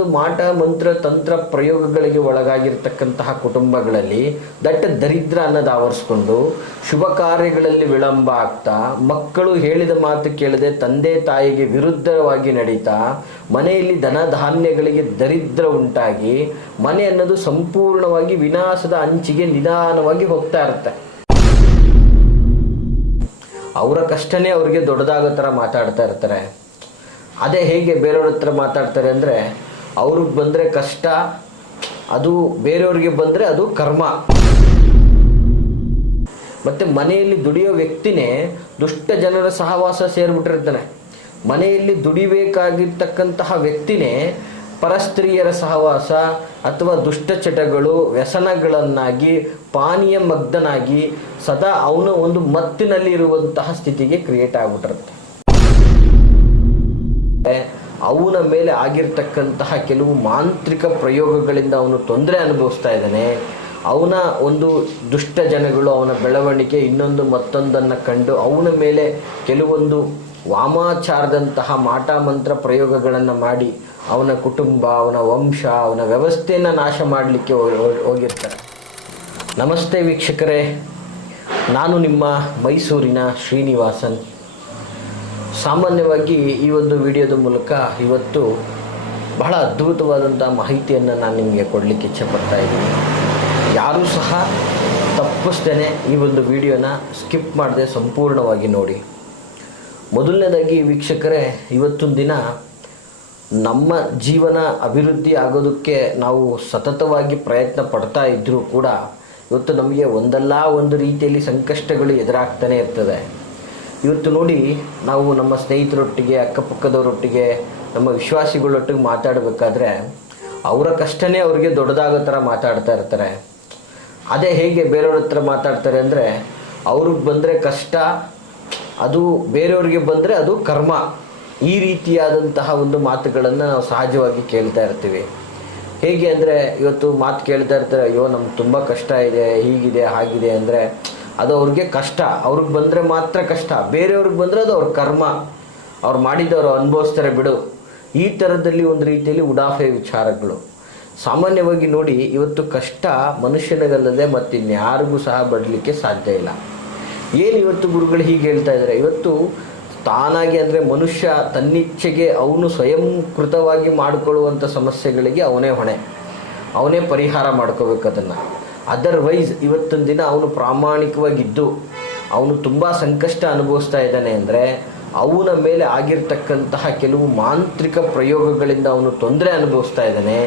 ಒಂದು ಮಾಟ ಮಂತ್ರ ತಂತ್ರ ಪ್ರಯೋಗಗಳಿಗೆ ಒಳಗಾಗಿರ್ತಕ್ಕಂತಹ ಕುಟುಂಬಗಳಲ್ಲಿ ದಟ್ಟ ದರಿದ್ರ ಅನ್ನೋದು ಆವರಿಸ್ಕೊಂಡು ಶುಭ ಕಾರ್ಯಗಳಲ್ಲಿ ವಿಳಂಬ ಆಗ್ತಾ, ಮಕ್ಕಳು ಹೇಳಿದ ಮಾತು ಕೇಳದೆ ತಂದೆ ತಾಯಿಗೆ ವಿರುದ್ಧವಾಗಿ ನಡೀತಾ, ಮನೆಯಲ್ಲಿ ಧನ ಧಾನ್ಯಗಳಿಗೆ ದರಿದ್ರ ಉಂಟಾಗಿ ಮನೆ ಅನ್ನೋದು ಸಂಪೂರ್ಣವಾಗಿ ವಿನಾಶದ ಅಂಚಿಗೆ ನಿಧಾನವಾಗಿ ಹೋಗ್ತಾ ಇರುತ್ತೆ. ಅವರ ಕಷ್ಟನೇ ಅವ್ರಿಗೆ ದೊಡ್ಡದಾಗೋ ಥರ ಮಾತಾಡ್ತಾ ಇರ್ತಾರೆ. ಅದೇ ಹೇಗೆ ಬೇರೆಯವ್ರ ಹತ್ರ ಮಾತಾಡ್ತಾರೆ ಅಂದರೆ, ಅವ್ರಿಗೆ ಬಂದರೆ ಕಷ್ಟ, ಅದು ಬೇರೆಯವ್ರಿಗೆ ಬಂದರೆ ಅದು ಕರ್ಮ. ಮತ್ತು ಮನೆಯಲ್ಲಿ ದುಡಿಯೋ ವ್ಯಕ್ತಿನೇ ದುಷ್ಟ ಜನರ ಸಹವಾಸ ಸೇರಿಬಿಟ್ಟಿರ್ತಾನೆ. ಮನೆಯಲ್ಲಿ ದುಡಿಬೇಕಾಗಿರ್ತಕ್ಕಂತಹ ವ್ಯಕ್ತಿನೇ ಪರಸ್ತ್ರೀಯರ ಸಹವಾಸ ಅಥವಾ ದುಷ್ಟಚಟಗಳು, ವ್ಯಸನಗಳನ್ನಾಗಿ ಪಾನೀಯ ಮಗ್ಧನಾಗಿ ಸದಾ ಅವನು ಒಂದು ಮತ್ತಿನಲ್ಲಿ ಇರುವಂತಹ ಸ್ಥಿತಿಗೆ ಕ್ರಿಯೇಟ್ ಆಗಿಬಿಟ್ಟಿರುತ್ತೆ. ಅವನ ಮೇಲೆ ಆಗಿರ್ತಕ್ಕಂತಹ ಕೆಲವು ಮಾಂತ್ರಿಕ ಪ್ರಯೋಗಗಳಿಂದ ಅವನು ತೊಂದರೆ ಅನುಭವಿಸ್ತಾ ಇದ್ದಾನೆ. ಅವನ ಒಂದು ದುಷ್ಟ ಜನಗಳು ಅವನ ಬೆಳವಣಿಗೆ ಇನ್ನೊಂದು ಮತ್ತೊಂದನ್ನು ಕಂಡು ಅವನ ಮೇಲೆ ಕೆಲವೊಂದು ವಾಮಾಚಾರದಂತಹ ಮಾಟ ಮಂತ್ರ ಪ್ರಯೋಗಗಳನ್ನು ಮಾಡಿ ಅವನ ಕುಟುಂಬ, ಅವನ ವಂಶ, ಅವನ ವ್ಯವಸ್ಥೆಯನ್ನು ನಾಶ ಮಾಡಲಿಕ್ಕೆ ಹೋಗಿರ್ತಾರೆ. ನಮಸ್ತೆ ವೀಕ್ಷಕರೇ, ನಾನು ನಿಮ್ಮ ಮೈಸೂರಿನ ಶ್ರೀನಿವಾಸನ್. ಸಾಮಾನ್ಯವಾಗಿ ಈ ಒಂದು ವಿಡಿಯೋದ ಮೂಲಕ ಇವತ್ತು ಬಹಳ ಅದ್ಭುತವಾದಂಥ ಮಾಹಿತಿಯನ್ನು ನಾನು ನಿಮಗೆ ಕೊಡಲಿಕ್ಕೆ ಇಚ್ಛೆಪಡ್ತಾ ಇದ್ದೀನಿ. ಯಾರೂ ಸಹ ತಪ್ಪಿಸ್ದೇನೆ ಈ ಒಂದು ವಿಡಿಯೋನ ಸ್ಕಿಪ್ ಮಾಡದೆ ಸಂಪೂರ್ಣವಾಗಿ ನೋಡಿ. ಮೊದಲನೇದಾಗಿ ವೀಕ್ಷಕರೇ, ಇವತ್ತೊಂದು ದಿನ ನಮ್ಮ ಜೀವನ ಅಭಿವೃದ್ಧಿ ಆಗೋದಕ್ಕೆ ನಾವು ಸತತವಾಗಿ ಪ್ರಯತ್ನ ಪಡ್ತಾ ಇದ್ದರೂ ಕೂಡ ಇವತ್ತು ನಮಗೆ ಒಂದಲ್ಲ ಒಂದು ರೀತಿಯಲ್ಲಿ ಸಂಕಷ್ಟಗಳು ಎದುರಾಗ್ತಾನೆ ಇರ್ತದೆ. ಇವತ್ತು ನೋಡಿ, ನಾವು ನಮ್ಮ ಸ್ನೇಹಿತರೊಟ್ಟಿಗೆ, ಅಕ್ಕಪಕ್ಕದವರೊಟ್ಟಿಗೆ, ನಮ್ಮ ವಿಶ್ವಾಸಿಗಳೊಟ್ಟಿಗೆ ಮಾತಾಡಬೇಕಾದ್ರೆ ಅವರ ಕಷ್ಟನೇ ಅವ್ರಿಗೆ ದೊಡ್ಡದಾಗೋ ಥರ ಮಾತಾಡ್ತಾ ಇರ್ತಾರೆ. ಅದೇ ಹೇಗೆ ಬೇರೆಯವ್ರ ಹತ್ರ ಮಾತಾಡ್ತಾರೆ ಅಂದರೆ, ಅವ್ರಿಗೆ ಬಂದರೆ ಕಷ್ಟ, ಅದು ಬೇರೆಯವ್ರಿಗೆ ಬಂದರೆ ಅದು ಕರ್ಮ. ಈ ರೀತಿಯಾದಂತಹ ಒಂದು ಮಾತುಗಳನ್ನು ನಾವು ಸಹಜವಾಗಿ ಕೇಳ್ತಾ ಇರ್ತೀವಿ. ಹೇಗೆ ಅಂದರೆ, ಇವತ್ತು ಮಾತು ಕೇಳ್ತಾ ಇರ್ತಾರೆ, ಅಯ್ಯೋ ನಮ್ಗೆ ತುಂಬ ಕಷ್ಟ ಇದೆ, ಹೀಗಿದೆ ಹಾಗಿದೆ ಅಂದರೆ ಅದು ಅವ್ರಿಗೆ ಕಷ್ಟ. ಅವ್ರಿಗೆ ಬಂದರೆ ಮಾತ್ರ ಕಷ್ಟ, ಬೇರೆಯವ್ರಿಗೆ ಬಂದರೆ ಅದು ಅವ್ರ ಕರ್ಮ, ಅವ್ರು ಮಾಡಿದವರು ಅನುಭವಿಸ್ತಾರೆ ಬಿಡು. ಈ ಥರದಲ್ಲಿ ಒಂದು ರೀತಿಯಲ್ಲಿ ಉಡಾಫೆ ವಿಚಾರಗಳು. ಸಾಮಾನ್ಯವಾಗಿ ನೋಡಿ, ಇವತ್ತು ಕಷ್ಟ ಮನುಷ್ಯನಿಗಲ್ಲದೆ ಮತ್ತಿನ್ಯಾರಿಗೂ ಸಹ ಬರಲಿಕ್ಕೆ ಸಾಧ್ಯ ಇಲ್ಲ. ಏನು ಇವತ್ತು ಗುರುಗಳು ಹೀಗೆ ಹೇಳ್ತಾ ಇದ್ದಾರೆ, ಇವತ್ತು ತಾನಾಗಿ ಅಂದರೆ ಮನುಷ್ಯ ತನ್ನಿಚ್ಛೆಗೆ ಅವನು ಸ್ವಯಂಕೃತವಾಗಿ ಮಾಡಿಕೊಳ್ಳುವಂಥ ಸಮಸ್ಯೆಗಳಿಗೆ ಅವನೇ ಹೊಣೆ, ಅವನೇ ಪರಿಹಾರ ಮಾಡ್ಕೋಬೇಕು ಅದನ್ನು. ಅದರ್ವೈಸ್ ಇವತ್ತೊಂದು ದಿನ ಅವನು ಪ್ರಾಮಾಣಿಕವಾಗಿದ್ದು ಅವನು ತುಂಬ ಸಂಕಷ್ಟ ಅನುಭವಿಸ್ತಾ ಇದ್ದಾನೆ ಅಂದರೆ, ಅವನ ಮೇಲೆ ಆಗಿರ್ತಕ್ಕಂತಹ ಕೆಲವು ಮಾಂತ್ರಿಕ ಪ್ರಯೋಗಗಳಿಂದ ಅವನು ತೊಂದರೆ ಅನುಭವಿಸ್ತಾ ಇದ್ದಾನೆ.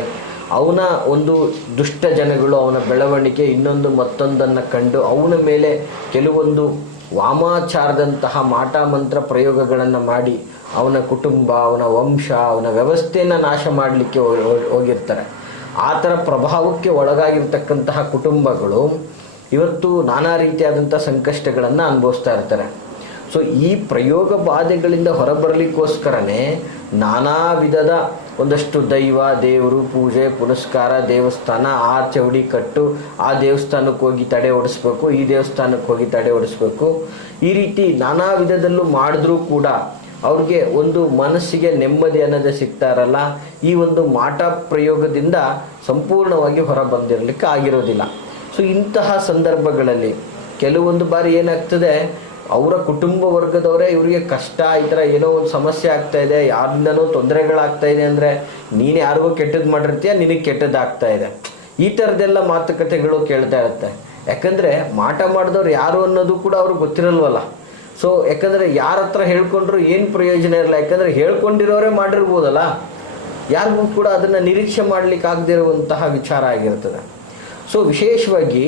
ಅವನ ಒಂದು ದುಷ್ಟ ಜನಗಳು ಅವನ ಬೆಳವಣಿಗೆ ಇನ್ನೊಂದು ಮತ್ತೊಂದನ್ನು ಕಂಡು ಅವನ ಮೇಲೆ ಕೆಲವೊಂದು ವಾಮಾಚಾರದಂತಹ ಮಾಟ ಮಂತ್ರ ಪ್ರಯೋಗಗಳನ್ನು ಮಾಡಿ ಅವನ ಕುಟುಂಬ, ಅವನ ವಂಶ, ಅವನ ವ್ಯವಸ್ಥೆಯನ್ನು ನಾಶ ಮಾಡಲಿಕ್ಕೆ ಹೋಗಿರ್ತಾರೆ. ಆ ಥರ ಪ್ರಭಾವಕ್ಕೆ ಒಳಗಾಗಿರ್ತಕ್ಕಂತಹ ಕುಟುಂಬಗಳು ಇವತ್ತು ನಾನಾ ರೀತಿಯಾದಂಥ ಸಂಕಷ್ಟಗಳನ್ನು ಅನುಭವಿಸ್ತಾ ಇರ್ತಾರೆ. ಸೊ ಈ ಪ್ರಯೋಗ ಬಾಧೆಗಳಿಂದ ಹೊರಬರಲಿಕ್ಕೋಸ್ಕರನೇ ನಾನಾ ವಿಧದ ಒಂದಷ್ಟು ದೈವ, ದೇವರು, ಪೂಜೆ ಪುನಸ್ಕಾರ, ದೇವಸ್ಥಾನ, ಆ ಚೌಡಿ ಕಟ್ಟು, ಆ ದೇವಸ್ಥಾನಕ್ಕೆ ಹೋಗಿ ತಡೆ ಓಡಿಸ್ಬೇಕು, ಈ ದೇವಸ್ಥಾನಕ್ಕೆ ಹೋಗಿ ತಡೆ ಓಡಿಸ್ಬೇಕು, ಈ ರೀತಿ ನಾನಾ ವಿಧದಲ್ಲೂ ಮಾಡಿದ್ರೂ ಕೂಡ ಅವ್ರಿಗೆ ಒಂದು ಮನಸ್ಸಿಗೆ ನೆಮ್ಮದಿ ಅನ್ನೋದೇ ಸಿಗ್ತಾ ಇರಲ್ಲ. ಈ ಒಂದು ಮಾಟ ಪ್ರಯೋಗದಿಂದ ಸಂಪೂರ್ಣವಾಗಿ ಹೊರ ಬಂದಿರಲಿಕ್ಕೆ ಆಗಿರೋದಿಲ್ಲ. ಸೊ ಇಂತಹ ಸಂದರ್ಭಗಳಲ್ಲಿ ಕೆಲವೊಂದು ಬಾರಿ ಏನಾಗ್ತದೆ, ಅವರ ಕುಟುಂಬ ವರ್ಗದವರೇ ಇವರಿಗೆ ಕಷ್ಟ, ಈ ಥರ ಏನೋ ಒಂದು ಸಮಸ್ಯೆ ಆಗ್ತಾ ಇದೆ, ಯಾರಿಂದನೋ ತೊಂದರೆಗಳಾಗ್ತಾ ಇದೆ ಅಂದರೆ ನೀನು ಯಾರಿಗೂ ಕೆಟ್ಟದ್ದು ಮಾಡಿರ್ತೀಯ, ನಿನಗೆ ಕೆಟ್ಟದ್ದಾಗ್ತಾ ಇದೆ, ಈ ಥರದ್ದೆಲ್ಲ ಮಾತುಕತೆಗಳು ಕೇಳ್ತಾ ಇರುತ್ತೆ. ಯಾಕಂದರೆ ಮಾಟ ಮಾಡಿದವ್ರು ಯಾರು ಅನ್ನೋದು ಕೂಡ ಅವ್ರಿಗೆ ಗೊತ್ತಿರಲ್ವಲ್ಲ. ಸೊ ಯಾಕಂದರೆ ಯಾರ ಹತ್ರ ಹೇಳ್ಕೊಂಡ್ರು ಏನು ಪ್ರಯೋಜನ ಇರಲ್ಲ, ಯಾಕಂದರೆ ಹೇಳ್ಕೊಂಡಿರೋರೇ ಮಾಡಿರ್ಬೋದಲ್ಲ, ಯಾರಿಗೂ ಕೂಡ ಅದನ್ನು ನಿರೀಕ್ಷೆ ಮಾಡಲಿಕ್ಕೆ ಆಗದೇ ಇರುವಂತಹ ವಿಚಾರ ಆಗಿರ್ತದೆ. ಸೊ ವಿಶೇಷವಾಗಿ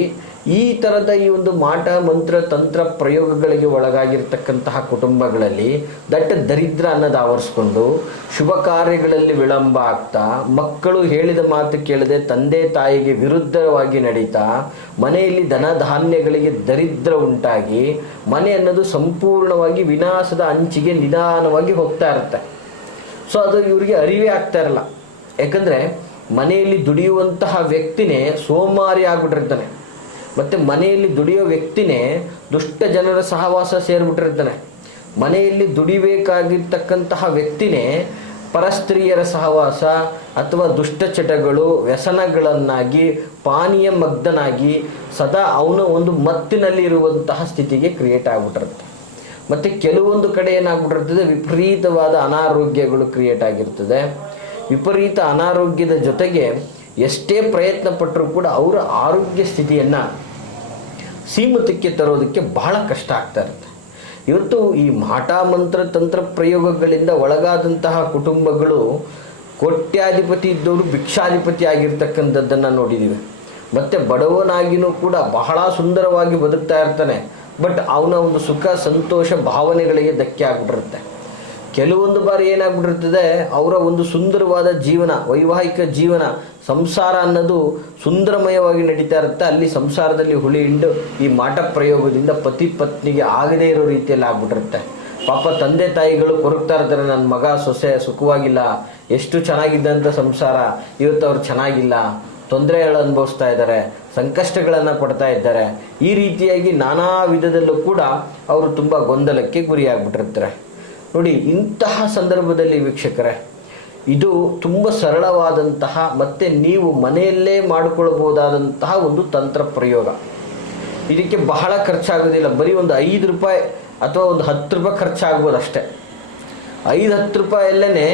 ಈ ಥರದ ಈ ಒಂದು ಮಾಟ ಮಂತ್ರ ತಂತ್ರ ಪ್ರಯೋಗಗಳಿಗೆ ಒಳಗಾಗಿರ್ತಕ್ಕಂತಹ ಕುಟುಂಬಗಳಲ್ಲಿ ದಟ್ಟ ದರಿದ್ರ ಅನ್ನೋದು ಆವರಿಸ್ಕೊಂಡು ಶುಭ ಕಾರ್ಯಗಳಲ್ಲಿ ವಿಳಂಬ ಆಗ್ತಾ, ಮಕ್ಕಳು ಹೇಳಿದ ಮಾತು ಕೇಳದೆ ತಂದೆ ತಾಯಿಗೆ ವಿರುದ್ಧವಾಗಿ ನಡೀತಾ, ಮನೆಯಲ್ಲಿ ಧನ ಧಾನ್ಯಗಳಿಗೆ ದರಿದ್ರ ಉಂಟಾಗಿ ಮನೆ ಅನ್ನೋದು ಸಂಪೂರ್ಣವಾಗಿ ವಿನಾಶದ ಅಂಚಿಗೆ ನಿಧಾನವಾಗಿ ಹೋಗ್ತಾ ಇರುತ್ತೆ. ಸೊ ಅದು ಇವರಿಗೆ ಅರಿವೇ ಆಗ್ತಾ ಇರಲ್ಲ. ಯಾಕಂದರೆ ಮನೆಯಲ್ಲಿ ದುಡಿಯುವಂತಹ ವ್ಯಕ್ತಿನೇ ಸೋಮಾರಿ ಆಗ್ಬಿಟ್ಟಿರ್ತಾನೆ, ಮತ್ತು ಮನೆಯಲ್ಲಿ ದುಡಿಯೋ ವ್ಯಕ್ತಿನೇ ದುಷ್ಟ ಜನರ ಸಹವಾಸ ಸೇರಿಬಿಟ್ಟಿರ್ತಾನೆ. ಮನೆಯಲ್ಲಿ ದುಡಿಬೇಕಾಗಿರ್ತಕ್ಕಂತಹ ವ್ಯಕ್ತಿನೇ ಪರಸ್ತ್ರೀಯರ ಸಹವಾಸ ಅಥವಾ ದುಷ್ಟಚಟಗಳು ವ್ಯಸನಗಳನ್ನಾಗಿ ಪಾನೀಯ ಮಗ್ಧನಾಗಿ ಸದಾ ಅವನು ಒಂದು ಮತ್ತಿನಲ್ಲಿ ಇರುವಂತಹ ಸ್ಥಿತಿಗೆ ಕ್ರಿಯೇಟ್ ಆಗಿಬಿಟ್ಟಿರುತ್ತೆ. ಮತ್ತು ಕೆಲವೊಂದು ಕಡೆ ಏನಾಗ್ಬಿಟ್ಟಿರ್ತದೆ, ವಿಪರೀತವಾದ ಅನಾರೋಗ್ಯಗಳು ಕ್ರಿಯೇಟ್ ಆಗಿರ್ತದೆ. ವಿಪರೀತ ಅನಾರೋಗ್ಯದ ಜೊತೆಗೆ ಎಷ್ಟೇ ಪ್ರಯತ್ನ ಪಟ್ಟರೂ ಕೂಡ ಅವರ ಆರೋಗ್ಯ ಸ್ಥಿತಿಯನ್ನು ಸೀಮಿತಕ್ಕೆ ತರೋದಕ್ಕೆ ಬಹಳ ಕಷ್ಟ ಆಗ್ತಾ ಇರುತ್ತೆ. ಇವತ್ತು ಈ ಮಾಟ ಮಂತ್ರ ತಂತ್ರ ಪ್ರಯೋಗಗಳಿಂದ ಒಳಗಾದಂತಹ ಕುಟುಂಬಗಳು ಕೋಟ್ಯಾಧಿಪತಿ ಇದ್ದವರು ಭಿಕ್ಷಾಧಿಪತಿ ಆಗಿರ್ತಕ್ಕಂಥದ್ದನ್ನು ನೋಡಿದ್ದೀವಿ. ಮತ್ತು ಬಡವನಾಗಿಯೂ ಕೂಡ ಬಹಳ ಸುಂದರವಾಗಿ ಬದುಕ್ತಾ ಇರ್ತಾನೆ, ಬಟ್ ಅವನ ಒಂದು ಸುಖ ಸಂತೋಷ ಭಾವನೆಗಳಿಗೆ ಧಕ್ಕೆ ಆಗ್ಬಿಟ್ಟಿರುತ್ತೆ. ಕೆಲವೊಂದು ಬಾರಿ ಏನಾಗ್ಬಿಟ್ಟಿರ್ತದೆ, ಅವರ ಒಂದು ಸುಂದರವಾದ ಜೀವನ, ವೈವಾಹಿಕ ಜೀವನ, ಸಂಸಾರ ಅನ್ನೋದು ಸುಂದರಮಯವಾಗಿ ನಡೀತಾ ಇರುತ್ತೆ. ಅಲ್ಲಿ ಸಂಸಾರದಲ್ಲಿ ಹುಳಿ ಹಿಂಡು ಈ ಮಾಟ ಪ್ರಯೋಗದಿಂದ ಪತಿ ಪತ್ನಿಗೆ ಆಗದೇ ಇರೋ ರೀತಿಯಲ್ಲಿ ಆಗ್ಬಿಟ್ಟಿರುತ್ತೆ. ಪಾಪ ತಂದೆ ತಾಯಿಗಳು ಕೊರಗ್ತಾ ಇರ್ತಾರೆ, ನನ್ನ ಮಗ ಸೊಸೆ ಸುಖವಾಗಿಲ್ಲ, ಎಷ್ಟು ಚೆನ್ನಾಗಿದ್ದಂಥ ಸಂಸಾರ ಇವತ್ತು ಅವ್ರು ಚೆನ್ನಾಗಿಲ್ಲ, ತೊಂದರೆಗಳು ಅನುಭವಿಸ್ತಾ ಇದ್ದಾರೆ, ಸಂಕಷ್ಟಗಳನ್ನು ಪಡ್ತಾ ಇದ್ದಾರೆ. ಈ ರೀತಿಯಾಗಿ ನಾನಾ ವಿಧದಲ್ಲೂ ಕೂಡ ಅವರು ತುಂಬ ಗೊಂದಲಕ್ಕೆ ಗುರಿಯಾಗ್ಬಿಟ್ಟಿರ್ತಾರೆ. ನೋಡಿ, ಇಂತಹ ಸಂದರ್ಭದಲ್ಲಿ ವೀಕ್ಷಕರೇ, ಇದು ತುಂಬ ಸರಳವಾದಂತಹ ಮತ್ತು ನೀವು ಮನೆಯಲ್ಲೇ ಮಾಡಿಕೊಳ್ಬೋದಾದಂತಹ ಒಂದು ತಂತ್ರ ಪ್ರಯೋಗ. ಇದಕ್ಕೆ ಬಹಳ ಖರ್ಚಾಗೋದಿಲ್ಲ, ಬರೀ ಒಂದು 5 ರೂಪಾಯಿ ಅಥವಾ ಒಂದು 10 ರೂಪಾಯಿ ಖರ್ಚಾಗ್ಬೋದು ಅಷ್ಟೇ. 5-10 ರೂಪಾಯಲ್ಲೇ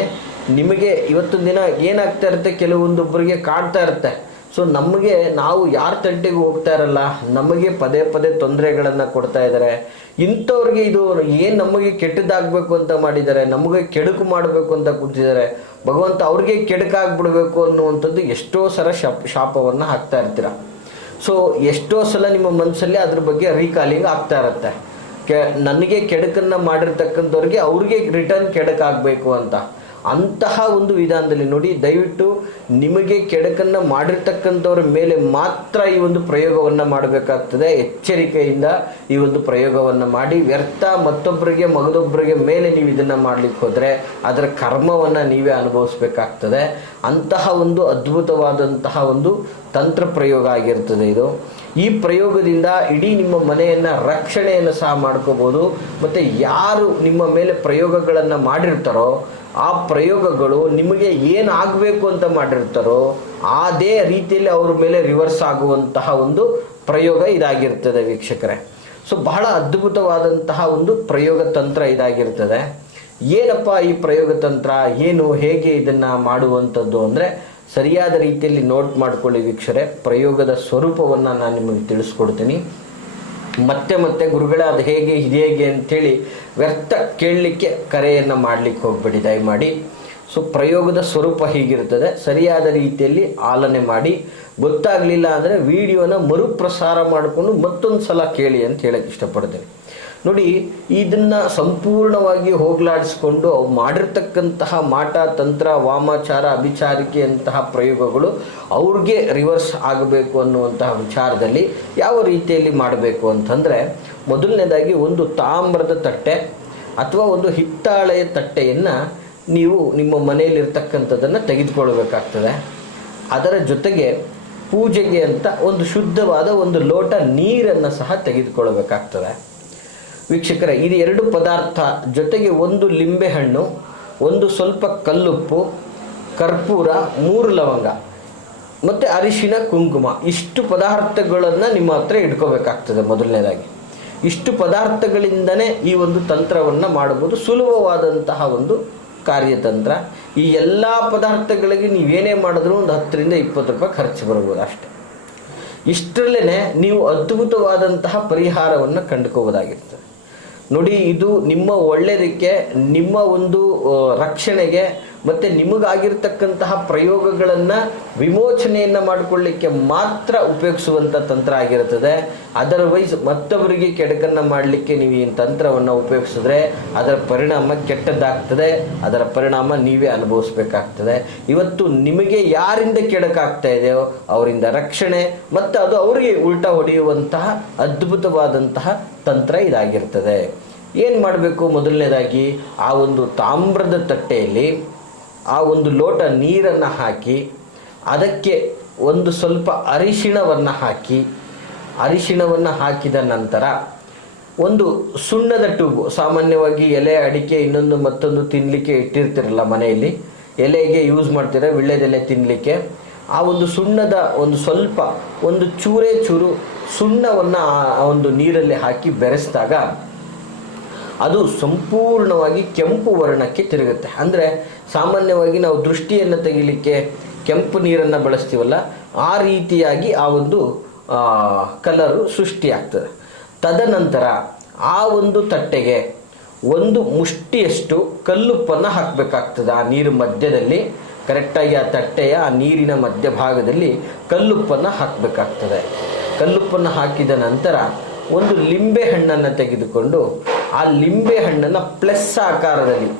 ನಿಮಗೆ ಇವತ್ತೊಂದು ದಿನ ಏನಾಗ್ತಾ ಇರುತ್ತೆ, ಕೆಲವೊಂದೊಬ್ಬರಿಗೆ ಕಾಡ್ತಾ ಇರುತ್ತೆ. ಸೊ ನಮಗೆ, ನಾವು ಯಾರ ತಂಟೆಗೆ ಹೋಗ್ತಾ ಇರಲ್ಲ, ನಮಗೆ ಪದೇ ಪದೇ ತೊಂದರೆಗಳನ್ನು ಕೊಡ್ತಾ ಇದ್ದಾರೆ. ಇಂಥವ್ರಿಗೆ ಇದು ಏನು ನಮಗೆ ಕೆಟ್ಟದಾಗಬೇಕು ಅಂತ ಮಾಡಿದ್ದಾರೆ, ನಮಗೆ ಕೆಡುಕು ಮಾಡಬೇಕು ಅಂತ ಕೂತಿದ್ದಾರೆ. ಭಗವಂತ ಅವ್ರಿಗೆ ಕೆಡುಕಾಗ್ಬಿಡ್ಬೇಕು ಅನ್ನುವಂಥದ್ದು ಎಷ್ಟೋ ಸಲ ಶಾಪವನ್ನು ಹಾಕ್ತಾ ಇರ್ತೀರ. ಸೊ ಎಷ್ಟೋ ಸಲ ನಿಮ್ಮ ಮನಸ್ಸಲ್ಲಿ ಅದ್ರ ಬಗ್ಗೆ ರೀಕಾಲಿಂಗ್ ಆಗ್ತಾ ಇರುತ್ತೆ. ನನಗೆ ಕೆಡುಕನ್ನು ಮಾಡಿರ್ತಕ್ಕಂಥವ್ರಿಗೆ ಅವ್ರಿಗೆ ರಿಟರ್ನ್ ಕೆಡುಕಾಗಬೇಕು ಅಂತ. ಅಂತಹ ಒಂದು ವಿಧಾನದಲ್ಲಿ ನೋಡಿ, ದಯವಿಟ್ಟು ನಿಮಗೆ ಕೆಡುಕನ್ನು ಮಾಡಿರ್ತಕ್ಕಂಥವ್ರ ಮೇಲೆ ಮಾತ್ರ ಈ ಒಂದು ಪ್ರಯೋಗವನ್ನು ಮಾಡಬೇಕಾಗ್ತದೆ. ಎಚ್ಚರಿಕೆಯಿಂದ ಈ ಒಂದು ಪ್ರಯೋಗವನ್ನು ಮಾಡಿ. ವ್ಯರ್ಥ ಮತ್ತೊಬ್ಬರಿಗೆ ಮಗದೊಬ್ಬರಿಗೆ ಮೇಲೆ ನೀವು ಇದನ್ನು ಮಾಡಲಿಕ್ಕೆ ಹೋದರೆ ಅದರ ಕರ್ಮವನ್ನು ನೀವೇ ಅನುಭವಿಸ್ಬೇಕಾಗ್ತದೆ. ಅಂತಹ ಒಂದು ಅದ್ಭುತವಾದಂತಹ ಒಂದು ತಂತ್ರ ಪ್ರಯೋಗ ಆಗಿರ್ತದೆ ಇದು. ಈ ಪ್ರಯೋಗದಿಂದ ಇಡೀ ನಿಮ್ಮ ಮನೆಯನ್ನು ರಕ್ಷಣೆಯನ್ನು ಸಹ ಮಾಡ್ಕೋಬೋದು. ಮತ್ತು ಯಾರು ನಿಮ್ಮ ಮೇಲೆ ಪ್ರಯೋಗಗಳನ್ನು ಮಾಡಿರ್ತಾರೋ ಆ ಪ್ರಯೋಗಗಳು ನಿಮಗೆ ಏನಾಗಬೇಕು ಅಂತ ಮಾಡಿರ್ತಾರೋ ಅದೇ ರೀತಿಯಲ್ಲಿ ಅವ್ರ ಮೇಲೆ ರಿವರ್ಸ್ ಆಗುವಂತಹ ಒಂದು ಪ್ರಯೋಗ ಇದಾಗಿರ್ತದೆ ವೀಕ್ಷಕರೇ. ಸೊ ಬಹಳ ಅದ್ಭುತವಾದಂತಹ ಒಂದು ಪ್ರಯೋಗ ತಂತ್ರ ಇದಾಗಿರ್ತದೆ. ಏನಪ್ಪ ಈ ಪ್ರಯೋಗ ತಂತ್ರ, ಏನು ಹೇಗೆ ಇದನ್ನು ಮಾಡುವಂಥದ್ದು ಅಂದರೆ, ಸರಿಯಾದ ರೀತಿಯಲ್ಲಿ ನೋಟ್ ಮಾಡ್ಕೊಳ್ಳಿ ವೀಕ್ಷಕರೇ. ಪ್ರಯೋಗದ ಸ್ವರೂಪವನ್ನು ನಾನು ನಿಮಗೆ ತಿಳಿಸ್ಕೊಡ್ತೀನಿ. ಮತ್ತೆ ಮತ್ತೆ ಗುರುಗಳೇ ಅದು ಹೇಗೆ ಇದೇಗೆ ಅಂಥೇಳಿ ವ್ಯರ್ಥ ಕೇಳಲಿಕ್ಕೆ ಕರೆಯನ್ನು ಮಾಡಲಿಕ್ಕೆ ಹೋಗ್ಬೇಡಿ ದಯಮಾಡಿ. ಸೊ ಪ್ರಯೋಗದ ಸ್ವರೂಪ ಹೀಗಿರ್ತದೆ, ಸರಿಯಾದ ರೀತಿಯಲ್ಲಿ ಆಲನೆ ಮಾಡಿ. ಗೊತ್ತಾಗಲಿಲ್ಲ ಅಂದರೆ ವಿಡಿಯೋನ ಮರುಪ್ರಸಾರ ಮಾಡಿಕೊಂಡು ಮತ್ತೊಂದು ಸಲ ಕೇಳಿ ಅಂತ ಹೇಳಕ್ಕೆ ಇಷ್ಟಪಡ್ತೇನೆ. ನೋಡಿ, ಇದನ್ನು ಸಂಪೂರ್ಣವಾಗಿ ಹೋಗಲಾಡಿಸ್ಕೊಂಡು ಅವು ಮಾಡಿರ್ತಕ್ಕಂತಹ ಮಾಟ ತಂತ್ರ ವಾಮಾಚಾರ ಅಭಿಚಾರಿಕೆಯಂತಹ ಪ್ರಯೋಗಗಳು ಅವ್ರಿಗೆ ರಿವರ್ಸ್ ಆಗಬೇಕು ಅನ್ನುವಂತಹ ವಿಚಾರದಲ್ಲಿ ಯಾವ ರೀತಿಯಲ್ಲಿ ಮಾಡಬೇಕು ಅಂತಂದರೆ, ಮೊದಲನೇದಾಗಿ ಒಂದು ತಾಮ್ರದ ತಟ್ಟೆ ಅಥವಾ ಒಂದು ಹಿತ್ತಾಳೆಯ ತಟ್ಟೆಯನ್ನು ನೀವು ನಿಮ್ಮ ಮನೆಯಲ್ಲಿರ್ತಕ್ಕಂಥದ್ದನ್ನು ತೆಗೆದುಕೊಳ್ಬೇಕಾಗ್ತದೆ. ಅದರ ಜೊತೆಗೆ ಪೂಜೆಗೆ ಅಂತ ಒಂದು ಶುದ್ಧವಾದ ಒಂದು ಲೋಟ ನೀರನ್ನು ಸಹ ತೆಗೆದುಕೊಳ್ಬೇಕಾಗ್ತದೆ. ವೀಕ್ಷಕರೇ, ಇದು 2 ಪದಾರ್ಥ ಜೊತೆಗೆ ಒಂದು ಲಿಂಬೆಹಣ್ಣು, ಒಂದು ಸ್ವಲ್ಪ ಕಲ್ಲುಪ್ಪು, ಕರ್ಪೂರ, 3 ಲವಂಗ ಮತ್ತು ಅರಿಶಿನ ಕುಂಕುಮ, ಇಷ್ಟು ಪದಾರ್ಥಗಳನ್ನು ನಿಮ್ಮ ಹತ್ರ ಇಟ್ಕೋಬೇಕಾಗ್ತದೆ. ಮೊದಲನೇದಾಗಿ ಇಷ್ಟು ಪದಾರ್ಥಗಳಿಂದನೇ ಈ ಒಂದು ತಂತ್ರವನ್ನು ಮಾಡಬಹುದು. ಸುಲಭವಾದಂತಹ ಒಂದು ಕಾರ್ಯತಂತ್ರ. ಈ ಎಲ್ಲ ಪದಾರ್ಥಗಳಿಗೆ ನೀವೇನೇ ಮಾಡಿದ್ರೂ ಒಂದು 10ರಿಂದ 20 ರೂಪಾಯಿ ಖರ್ಚು ಬರ್ಬೋದು ಅಷ್ಟೆ. ಇಷ್ಟರಲ್ಲೇ ನೀವು ಅದ್ಭುತವಾದಂತಹ ಪರಿಹಾರವನ್ನು ಕಂಡುಕೋಬೋದಾಗಿರ್ತದೆ. ನೋಡಿ, ಇದು ನಿಮ್ಮ ಒಳ್ಳೆಯದಕ್ಕೆ, ನಿಮ್ಮ ಒಂದು ರಕ್ಷಣೆಗೆ ಮತ್ತು ನಿಮಗಾಗಿರ್ತಕ್ಕಂತಹ ಪ್ರಯೋಗಗಳನ್ನು ವಿಮೋಚನೆಯನ್ನು ಮಾಡಿಕೊಳ್ಳಿಕ್ಕೆ ಮಾತ್ರ ಉಪಯೋಗಿಸುವಂಥ ತಂತ್ರ ಆಗಿರುತ್ತದೆ. ಅದರ್ವೈಸ್ ಮತ್ತೊಬ್ಬರಿಗೆ ಕೆಡುಕನ್ನು ಮಾಡಲಿಕ್ಕೆ ನೀವು ಈ ತಂತ್ರವನ್ನು ಉಪಯೋಗಿಸಿದ್ರೆ ಅದರ ಪರಿಣಾಮ ಕೆಟ್ಟದ್ದಾಗ್ತದೆ. ಅದರ ಪರಿಣಾಮ ನೀವೇ ಅನುಭವಿಸ್ಬೇಕಾಗ್ತದೆ. ಇವತ್ತು ನಿಮಗೆ ಯಾರಿಂದ ಕೆಡುಕಾಗ್ತಾ ಇದೆಯೋ ಅವರಿಂದ ರಕ್ಷಣೆ ಮತ್ತು ಅದು ಅವರಿಗೆ ಉಲ್ಟಾ ಹೊಡೆಯುವಂತಹ ಅದ್ಭುತವಾದಂತಹ ತಂತ್ರ ಇದಾಗಿರ್ತದೆ. ಏನು ಮಾಡಬೇಕು, ಮೊದಲನೇದಾಗಿ ಆ ಒಂದು ತಾಮ್ರದ ತಟ್ಟೆಯಲ್ಲಿ ಆ ಒಂದು ಲೋಟ ನೀರನ್ನು ಹಾಕಿ ಅದಕ್ಕೆ ಒಂದು ಸ್ವಲ್ಪ ಅರಿಶಿಣವನ್ನು ಹಾಕಿ, ಅರಿಶಿಣವನ್ನು ಹಾಕಿದ ನಂತರ ಒಂದು ಸುಣ್ಣದ ಟ್ಯೂಬ್, ಸಾಮಾನ್ಯವಾಗಿ ಎಲೆ ಅಡಿಕೆ ಇನ್ನೊಂದು ಮತ್ತೊಂದು ತಿನ್ನಲಿಕ್ಕೆ ಇಟ್ಟಿರ್ತಿರಲ್ಲ ಮನೆಯಲ್ಲಿ, ಎಲೆಗೆ ಯೂಸ್ ಮಾಡ್ತೀರಾ, ವಿಳ್ಯದೆಲೆ ತಿನ್ನಲಿಕ್ಕೆ. ಆ ಒಂದು ಸುಣ್ಣದ ಒಂದು ಸ್ವಲ್ಪ ಒಂದು ಚೂರೇ ಚೂರು ಸುಣ್ಣವನ್ನು ಆ ಒಂದು ನೀರಲ್ಲಿ ಹಾಕಿ ಬೆರೆಸಿದಾಗ ಅದು ಸಂಪೂರ್ಣವಾಗಿ ಕೆಂಪು ವರ್ಣಕ್ಕೆ ತಿರುಗುತ್ತೆ. ಅಂದರೆ ಸಾಮಾನ್ಯವಾಗಿ ನಾವು ದೃಷ್ಟಿಯನ್ನು ತೆಗಿಲಿಕ್ಕೆ ಕೆಂಪು ನೀರನ್ನು ಬಳಸ್ತೀವಲ್ಲ, ಆ ರೀತಿಯಾಗಿ ಆ ಒಂದು ಕಲರು ಸೃಷ್ಟಿಯಾಗ್ತದೆ. ತದನಂತರ ಆ ಒಂದು ತಟ್ಟೆಗೆ ಒಂದು ಮುಷ್ಟಿಯಷ್ಟು ಕಲ್ಲುಪ್ಪನ್ನು ಹಾಕಬೇಕಾಗ್ತದೆ. ಆ ನೀರು ಮಧ್ಯದಲ್ಲಿ ಕರೆಕ್ಟಾಗಿ ಆ ತಟ್ಟೆಯ ಆ ನೀರಿನ ಮಧ್ಯಭಾಗದಲ್ಲಿ ಕಲ್ಲುಪ್ಪನ್ನು ಹಾಕಬೇಕಾಗ್ತದೆ. ಕಲ್ಲುಪ್ಪನ್ನು ಹಾಕಿದ ನಂತರ ಒಂದು ಲಿಂಬೆ ಹಣ್ಣನ್ನು ತೆಗೆದುಕೊಂಡು ಆ ಲಿಂಬೆ ಹಣ್ಣನ್ನು ಪ್ಲಸ್ ಆಕಾರದಲ್ಲಿ,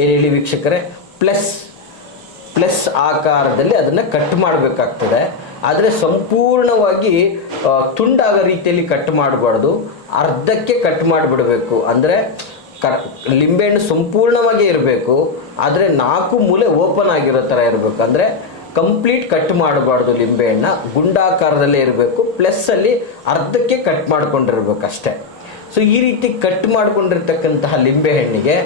ಏನು ಹೇಳಿ ವೀಕ್ಷಕರೇ, ಪ್ಲಸ್ ಆಕಾರದಲ್ಲಿ ಅದನ್ನು ಕಟ್ ಮಾಡಬೇಕಾಗ್ತದೆ. ಆದರೆ ಸಂಪೂರ್ಣವಾಗಿ ತುಂಡಾಗೋ ರೀತಿಯಲ್ಲಿ ಕಟ್ ಮಾಡಬಾರ್ದು, ಅರ್ಧಕ್ಕೆ ಕಟ್ ಮಾಡಿಬಿಡಬೇಕು. ಅಂದರೆ ಲಿಂಬೆಹಣ್ಣು ಸಂಪೂರ್ಣವಾಗಿ ಇರಬೇಕು, ಆದರೆ 4 ಮೂಲೆ ಓಪನ್ ಆಗಿರೋ ಥರ ಇರಬೇಕು. ಅಂದರೆ ಕಂಪ್ಲೀಟ್ ಕಟ್ ಮಾಡಬಾರ್ದು, ಲಿಂಬೆಹಣ್ಣ ಗುಂಡಾಕಾರದಲ್ಲೇ ಇರಬೇಕು, ಪ್ಲಸ್ಸಲ್ಲಿ ಅರ್ಧಕ್ಕೆ ಕಟ್ ಮಾಡ್ಕೊಂಡಿರ್ಬೇಕು ಅಷ್ಟೇ. ಸೊ ಈ ರೀತಿ ಕಟ್ ಮಾಡ್ಕೊಂಡಿರ್ತಕ್ಕಂತಹ ಲಿಂಬೆಹಣ್ಣಿಗೆ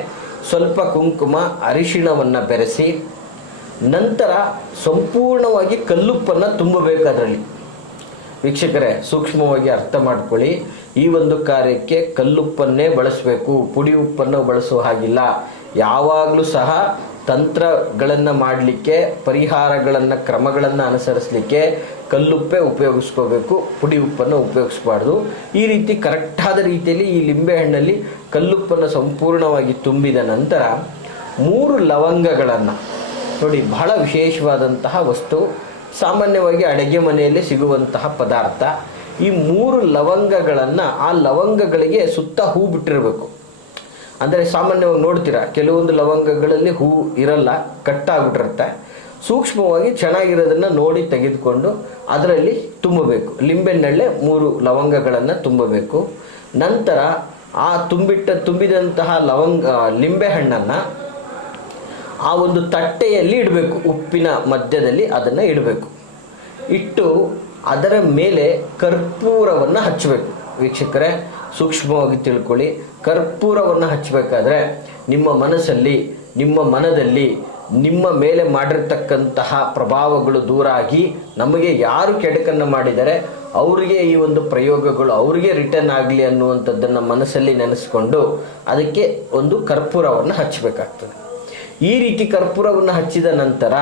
ಸ್ವಲ್ಪ ಕುಂಕುಮ, ಅರಿಶಿಣವನ್ನು ಬೆರೆಸಿ ನಂತರ ಸಂಪೂರ್ಣವಾಗಿ ಕಲ್ಲುಪ್ಪನ್ನು ತುಂಬಬೇಕು ಅದರಲ್ಲಿ. ವೀಕ್ಷಕರೇ, ಸೂಕ್ಷ್ಮವಾಗಿ ಅರ್ಥ ಮಾಡ್ಕೊಳ್ಳಿ, ಈ ಒಂದು ಕಾರ್ಯಕ್ಕೆ ಕಲ್ಲುಪ್ಪನ್ನೇ ಬಳಸಬೇಕು, ಪುಡಿ ಉಪ್ಪನ್ನು ಬಳಸುವ ಹಾಗಿಲ್ಲ. ಯಾವಾಗಲೂ ಸಹ ತಂತ್ರಗಳನ್ನು ಮಾಡಲಿಕ್ಕೆ, ಪರಿಹಾರಗಳನ್ನು, ಕ್ರಮಗಳನ್ನು ಅನುಸರಿಸಲಿಕ್ಕೆ ಕಲ್ಲುಪ್ಪೇ ಉಪಯೋಗಿಸ್ಕೋಬೇಕು, ಪುಡಿ ಉಪ್ಪನ್ನು ಉಪಯೋಗಿಸಬಾರ್ದು. ಈ ರೀತಿ ಕರೆಕ್ಟಾದ ರೀತಿಯಲ್ಲಿ ಈ ಲಿಂಬೆಹಣ್ಣಲ್ಲಿ ಕಲ್ಲುಪ್ಪನ್ನು ಸಂಪೂರ್ಣವಾಗಿ ತುಂಬಿದ ನಂತರ 3 ಲವಂಗಗಳನ್ನು ನೋಡಿ, ಬಹಳ ವಿಶೇಷವಾದಂತಹ ವಸ್ತು, ಸಾಮಾನ್ಯವಾಗಿ ಅಡುಗೆ ಮನೆಯಲ್ಲಿ ಸಿಗುವಂತಹ ಪದಾರ್ಥ. ಈ 3 ಲವಂಗಗಳನ್ನು ಆ ಲವಂಗಗಳಿಗೆ ಸುತ್ತ ಹೂ ಬಿಟ್ಟಿರಬೇಕು. ಅಂದರೆ ಸಾಮಾನ್ಯವಾಗಿ ನೋಡ್ತೀರಾ, ಕೆಲವೊಂದು ಲವಂಗಗಳಲ್ಲಿ ಹೂ ಇರಲ್ಲ, ಕಟ್ಟಾಗ್ಬಿಟ್ಟಿರುತ್ತೆ. ಸೂಕ್ಷ್ಮವಾಗಿ ಚೆನ್ನಾಗಿರೋದನ್ನು ನೋಡಿ ತೆಗೆದುಕೊಂಡು ಅದರಲ್ಲಿ ತುಂಬಬೇಕು. ಲಿಂಬೆಹಣ್ಣಲ್ಲೇ 3 ಲವಂಗಗಳನ್ನು ತುಂಬಬೇಕು. ನಂತರ ಆ ತುಂಬಿದಂತಹ ಲಿಂಬೆಹಣ್ಣನ್ನು ಆ ಒಂದು ತಟ್ಟೆಯಲ್ಲಿ ಇಡಬೇಕು, ಉಪ್ಪಿನ ಮಧ್ಯದಲ್ಲಿ ಅದನ್ನು ಇಡಬೇಕು. ಇಟ್ಟು ಅದರ ಮೇಲೆ ಕರ್ಪೂರವನ್ನು ಹಚ್ಚಬೇಕು. ವೀಕ್ಷಕರೇ, ಸೂಕ್ಷ್ಮವಾಗಿ ತಿಳ್ಕೊಳ್ಳಿ, ಕರ್ಪೂರವನ್ನು ಹಚ್ಚಬೇಕಾದ್ರೆ ನಿಮ್ಮ ಮನಸ್ಸಲ್ಲಿ, ನಿಮ್ಮ ಮನದಲ್ಲಿ ನಿಮ್ಮ ಮೇಲೆ ಮಾಡಿರ್ತಕ್ಕಂತಹ ಪ್ರಭಾವಗಳು ದೂರ ಆಗಿ, ನಮಗೆ ಯಾರು ಕೆಡುಕನ್ನು ಮಾಡಿದರೆ ಅವರಿಗೆ ಈ ಒಂದು ಪ್ರಯೋಗಗಳು ಅವರಿಗೆ ರಿಟರ್ನ್ ಆಗಲಿ ಅನ್ನುವಂಥದ್ದನ್ನು ಮನಸ್ಸಲ್ಲಿ ನೆನೆಸ್ಕೊಂಡು ಅದಕ್ಕೆ ಒಂದು ಕರ್ಪೂರವನ್ನು ಹಚ್ಚಬೇಕಾಗ್ತದೆ. ಈ ರೀತಿ ಕರ್ಪೂರವನ್ನು ಹಚ್ಚಿದ ನಂತರ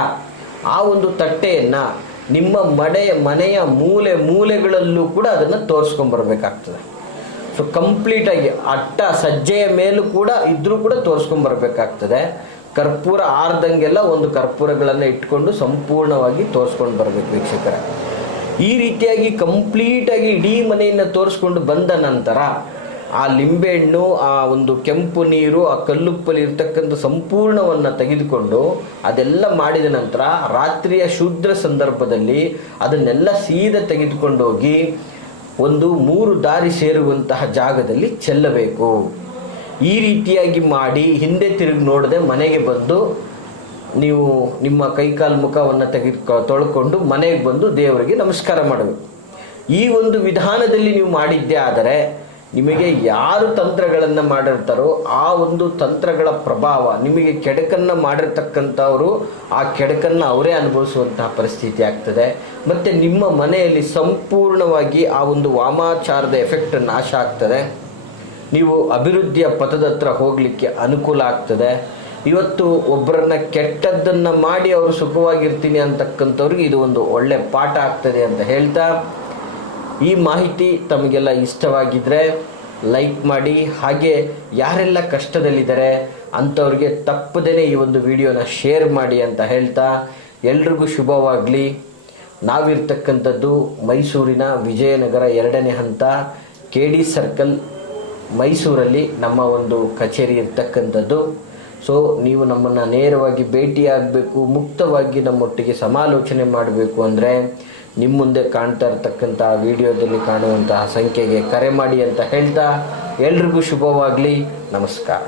ಆ ಒಂದು ತಟ್ಟೆಯನ್ನು ನಿಮ್ಮ ಮನೆಯ ಮೂಲೆಗಳಲ್ಲೂ ಕೂಡ ಅದನ್ನು ತೋರಿಸ್ಕೊಂಬರ್ಬೇಕಾಗ್ತದೆ. ಸೊ ಕಂಪ್ಲೀಟಾಗಿ ಸಜ್ಜೆಯ ಮೇಲೂ ಕೂಡ ಇದ್ರೂ ಕೂಡ ತೋರಿಸ್ಕೊಂಬರ್ಬೇಕಾಗ್ತದೆ. ಕರ್ಪೂರ ಆರ್ದಂಗೆಲ್ಲ ಒಂದು ಕರ್ಪೂರಗಳನ್ನು ಇಟ್ಕೊಂಡು ಸಂಪೂರ್ಣವಾಗಿ ತೋರಿಸ್ಕೊಂಡು ಬರಬೇಕು ವೀಕ್ಷಕರೇ. ಈ ರೀತಿಯಾಗಿ ಕಂಪ್ಲೀಟಾಗಿ ಇಡೀ ಮನೆಯನ್ನು ತೋರಿಸ್ಕೊಂಡು ಬಂದ ನಂತರ ಆ ಲಿಂಬೆಹಣ್ಣು, ಆ ಒಂದು ಕೆಂಪು ನೀರು, ಆ ಕಲ್ಲುಪ್ಪಲ್ಲಿ ಇರ್ತಕ್ಕಂಥ ಸಂಪೂರ್ಣವನ್ನು ತೆಗೆದುಕೊಂಡು ಅದೆಲ್ಲ ಮಾಡಿದ ನಂತರ ರಾತ್ರಿಯ ಶೂದ್ರ ಸಂದರ್ಭದಲ್ಲಿ ಅದನ್ನೆಲ್ಲ ಸೀದಾ ತೆಗೆದುಕೊಂಡು ಹೋಗಿ ಒಂದು 3 ದಾರಿ ಸೇರುವಂತಹ ಜಾಗದಲ್ಲಿ ಚೆಲ್ಲಬೇಕು. ಈ ರೀತಿಯಾಗಿ ಮಾಡಿ ಹಿಂದೆ ತಿರುಗಿ ನೋಡದೆ ಮನೆಗೆ ಬಂದು ನೀವು ನಿಮ್ಮ ಕೈಕಾಲು ಮುಖವನ್ನು ತೊಳ್ಕೊಂಡು ಮನೆಗೆ ಬಂದು ದೇವರಿಗೆ ನಮಸ್ಕಾರ ಮಾಡಬೇಕು. ಈ ಒಂದು ವಿಧಾನದಲ್ಲಿ ನೀವು ಮಾಡಿದ್ದೇ ಆದರೆ ನಿಮಗೆ ಯಾರು ತಂತ್ರಗಳನ್ನು ಮಾಡಿರ್ತಾರೋ ಆ ಒಂದು ತಂತ್ರಗಳ ಪ್ರಭಾವ, ನಿಮಗೆ ಕೆಡಕನ್ನು ಮಾಡಿರ್ತಕ್ಕಂಥವರು ಆ ಕೆಡಕನ್ನು ಅವರೇ ಅನುಭವಿಸುವಂತಹ ಪರಿಸ್ಥಿತಿ ಆಗ್ತದೆ. ಮತ್ತು ನಿಮ್ಮ ಮನೆಯಲ್ಲಿ ಸಂಪೂರ್ಣವಾಗಿ ಆ ಒಂದು ವಾಮಾಚಾರದ ಎಫೆಕ್ಟ್ ನಾಶ ಆಗ್ತದೆ. ನೀವು ಅಭಿವೃದ್ಧಿಯ ಪಥದ ಹತ್ರ ಹೋಗಲಿಕ್ಕೆ ಅನುಕೂಲ ಆಗ್ತದೆ. ಇವತ್ತು ಒಬ್ಬರನ್ನ ಕೆಟ್ಟದ್ದನ್ನು ಮಾಡಿ ಅವರು ಸುಖವಾಗಿರ್ತೀನಿ ಅಂತಕ್ಕಂಥವ್ರಿಗೆ ಇದು ಒಂದು ಒಳ್ಳೆ ಪಾಠ ಆಗ್ತದೆ ಅಂತ ಹೇಳ್ತಾ, ಈ ಮಾಹಿತಿ ತಮಗೆಲ್ಲ ಇಷ್ಟವಾಗಿದ್ದರೆ ಲೈಕ್ ಮಾಡಿ. ಹಾಗೆ ಯಾರೆಲ್ಲ ಕಷ್ಟದಲ್ಲಿದ್ದಾರೆ ಅಂಥವ್ರಿಗೆ ತಪ್ಪದೇ ಈ ಒಂದು ವಿಡಿಯೋನ ಶೇರ್ ಮಾಡಿ ಅಂತ ಹೇಳ್ತಾ, ಎಲ್ರಿಗೂ ಶುಭವಾಗಲಿ. ನಾವಿರ್ತಕ್ಕಂಥದ್ದು ಮೈಸೂರಿನ ವಿಜಯನಗರ 2ನೇ ಹಂತ KD ಸರ್ಕಲ್ ಮೈಸೂರಲ್ಲಿ ನಮ್ಮ ಒಂದು ಕಚೇರಿ ಇರ್ತಕ್ಕಂಥದ್ದು. ಸೊ ನೀವು ನಮ್ಮನ್ನು ನೇರವಾಗಿ ಭೇಟಿಯಾಗಬೇಕು, ಮುಕ್ತವಾಗಿ ನಮ್ಮೊಟ್ಟಿಗೆ ಸಮಾಲೋಚನೆ ಮಾಡಬೇಕು ಅಂದರೆ ನಿಮ್ಮ ಮುಂದೆ ಕಾಣ್ತಾ ಇರ್ತಕ್ಕಂಥ ವಿಡಿಯೋದಲ್ಲಿ ಕಾಣುವಂತಹ ಸಂಖ್ಯೆಗೆ ಕರೆ ಮಾಡಿ ಅಂತ ಹೇಳ್ತಾ, ಎಲ್ರಿಗೂ ಶುಭವಾಗಲಿ. ನಮಸ್ಕಾರ.